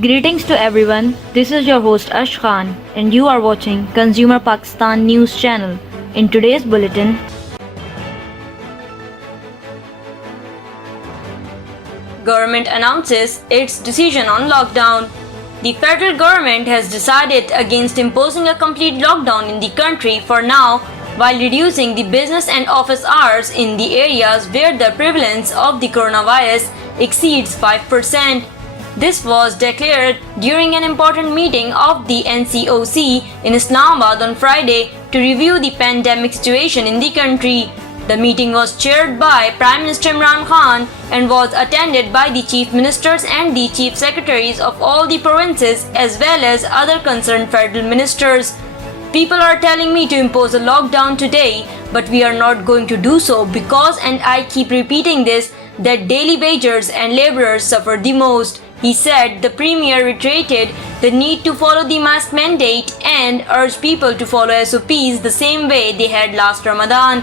Greetings to everyone. This is your host Ash Khan, and you are watching Consumer Pakistan News Channel. In today's bulletin, Government announces its decision on lockdown. The federal government has decided against imposing a complete lockdown in the country for now, while reducing the business and office hours in the areas where the prevalence of the coronavirus exceeds 5%. This was declared during an important meeting of the NCOC in Islamabad on Friday to review the pandemic situation in the country. The meeting was chaired by Prime Minister Imran Khan and was attended by the Chief Ministers and the Chief Secretaries of all the provinces as well as other concerned federal ministers. People are telling me to impose a lockdown today, but we are not going to do so because, and I keep repeating this, that daily wagers and laborers suffer the most. He said the Premier reiterated the need to follow the mask mandate and urged people to follow SOPs the same way they had last Ramadan.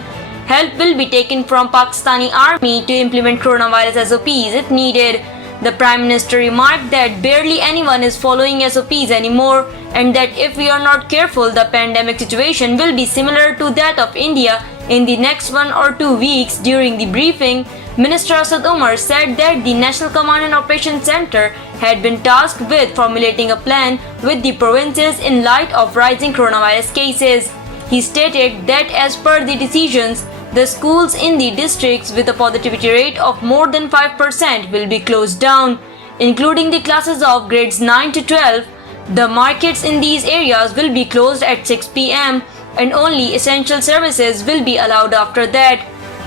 Help will be taken from Pakistani Army to implement coronavirus SOPs if needed. The Prime Minister remarked that barely anyone is following SOPs anymore and that if we are not careful, the pandemic situation will be similar to that of India in the next 1 or 2 weeks. During the briefing, Minister Asad Umar said that the National Command and Operations Center had been tasked with formulating a plan with the provinces in light of rising coronavirus cases. He stated that as per the decisions, the schools in the districts with a positivity rate of more than 5% will be closed down, including the classes of grades 9 to 12. The markets in these areas will be closed at 6 p.m. and only essential services will be allowed after that.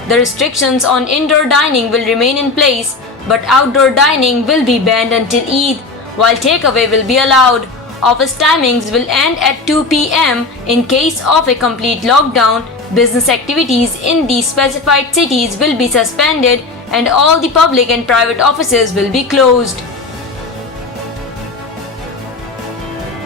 The restrictions on indoor dining will remain in place, but outdoor dining will be banned until Eid, while takeaway will be allowed. Office timings will end at 2 p.m. In case of a complete lockdown, business activities in the specified cities will be suspended and all the public and private offices will be closed.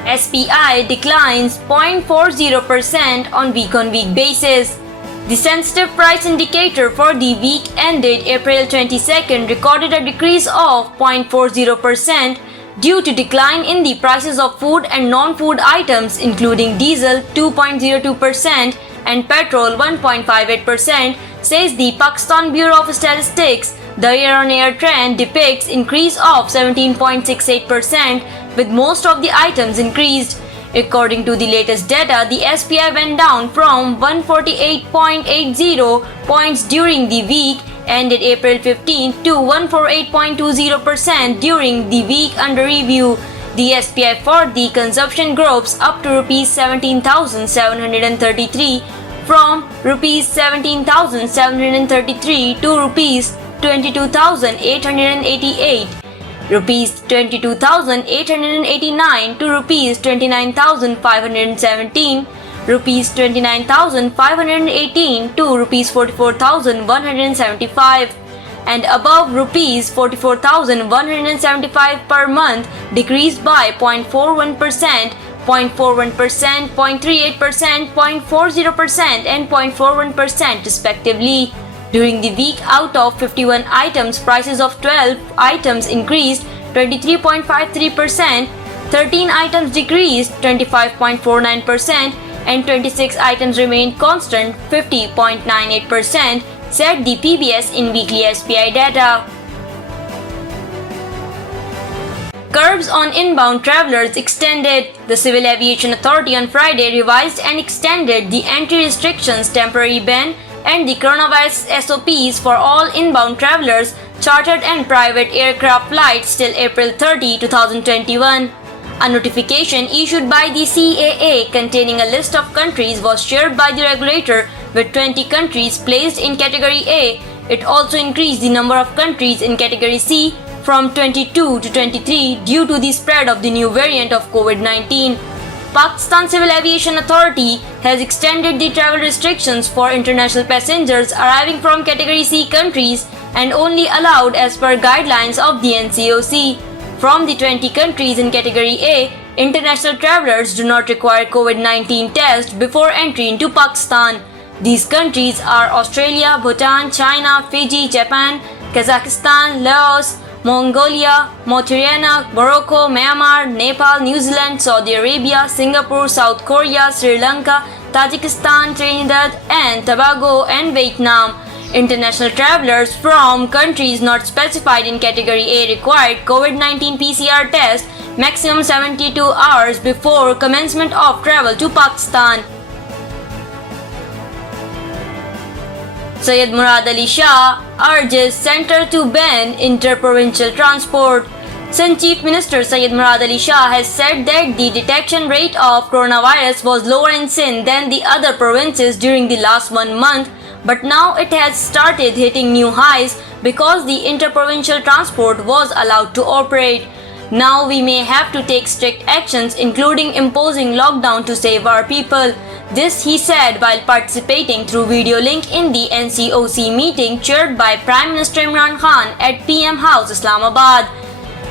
SPI declines 0.40% on week-on-week basis. The sensitive price indicator for the week ended April 22nd recorded a decrease of 0.40% due to decline in the prices of food and non-food items including diesel 2.02% and petrol 1.58%, says the Pakistan Bureau of Statistics. The year-on-year trend depicts increase of 17.68% with most of the items increased. According to the latest data, the SPI went down from 148.80 points during the week ended April 15 to 148.20% during the week under review. The SPI for the consumption groups up to Rs 17,733 from Rs 17,733 to Rs 22,888. Rupees 22,889 to Rupees 29,517, Rupees 29,518 to Rupees 44,175, and above Rupees 44,175 per month decreased by 0.41%, 0.41%, 0.38%, 0.40% and 0.41% respectively. During the week, out of 51 items, prices of 12 items increased 23.53%, 13 items decreased 25.49%, and 26 items remained constant 50.98%, said the PBS in weekly SPI data. Curbs on inbound travelers extended. The Civil Aviation Authority on Friday revised and extended the entry restrictions, temporary ban, and the coronavirus SOPs for all inbound travelers, chartered and private aircraft flights till April 30, 2021. A notification issued by the CAA containing a list of countries was shared by the regulator with 20 countries placed in Category A. It also increased the number of countries in Category C from 22 to 23 due to the spread of the new variant of COVID-19. Pakistan Civil Aviation Authority has extended the travel restrictions for international passengers arriving from Category C countries and only allowed as per guidelines of the NCOC. From the 20 countries in Category A, international travelers do not require COVID-19 test before entry into Pakistan. These countries are Australia, Bhutan, China, Fiji, Japan, Kazakhstan, Laos, Mongolia, Mauritania, Morocco, Myanmar, Nepal, New Zealand, Saudi Arabia, Singapore, South Korea, Sri Lanka, Tajikistan, Trinidad and Tobago and Vietnam. International travelers from countries not specified in Category A required COVID-19 PCR test maximum 72 hours before commencement of travel to Pakistan. Syed Murad Ali Shah urges Centre to ban interprovincial transport. Sindh Chief Minister Syed Murad Ali Shah has said that the detection rate of coronavirus was lower in Sindh than the other provinces during the last 1 month, but now it has started hitting new highs because the interprovincial transport was allowed to operate. Now we may have to take strict actions, including imposing lockdown to save our people. This he said while participating through video link in the NCOC meeting chaired by Prime Minister Imran Khan at PM House, Islamabad.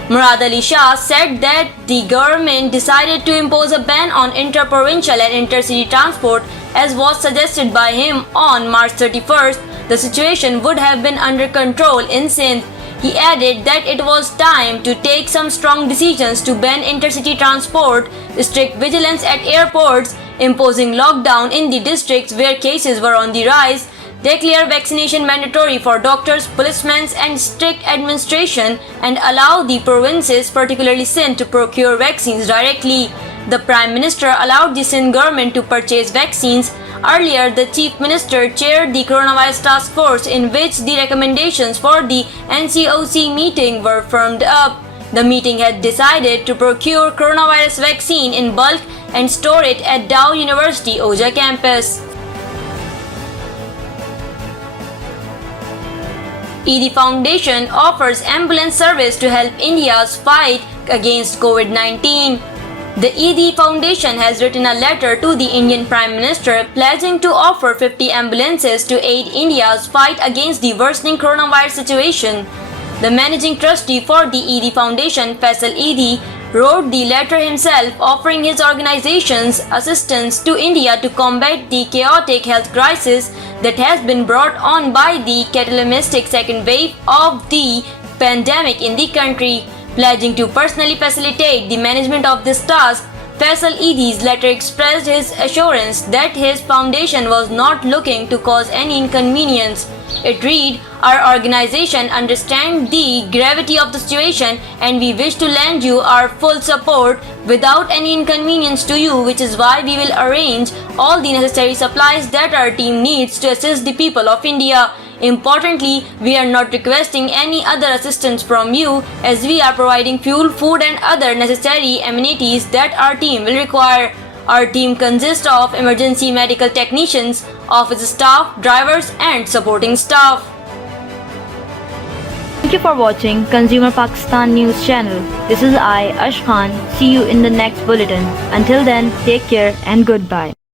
Murad Ali Shah said that the government decided to impose a ban on interprovincial and intercity transport as was suggested by him on March 31st. The situation would have been under control in Sindh. He added that it was time to take some strong decisions to ban intercity transport, strict vigilance at airports, imposing lockdown in the districts where cases were on the rise, declare vaccination mandatory for doctors, policemen and strict administration, and allow the provinces, particularly Sindh, to procure vaccines directly. The Prime Minister allowed the Sindh government to purchase vaccines. Earlier, the Chief Minister chaired the Coronavirus Task Force in which the recommendations for the NCOC meeting were firmed up. The meeting had decided to procure coronavirus vaccine in bulk and store it at Dow University Oja campus. ED Foundation offers ambulance service to help India's fight against COVID-19. The ED Foundation has written a letter to the Indian Prime Minister pledging to offer 50 ambulances to aid India's fight against the worsening coronavirus situation. The managing trustee for the ED Foundation, Faisal Edi, wrote the letter himself offering his organization's assistance to India to combat the chaotic health crisis that has been brought on by the catalytic second wave of the pandemic in the country. Pledging to personally facilitate the management of this task, Faisal Edi's letter expressed his assurance that his foundation was not looking to cause any inconvenience. It read, "Our organization understands the gravity of the situation and we wish to lend you our full support without any inconvenience to you, which is why we will arrange all the necessary supplies that our team needs to assist the people of India. Importantly, we are not requesting any other assistance from you as we are providing fuel, food and other necessary amenities that our team will require. Our team consists of emergency medical technicians, office staff, drivers and supporting staff." Thank you for watching Consumer Pakistan News Channel. This is I, Ash Khan. See you in the next bulletin. Until then, take care and goodbye.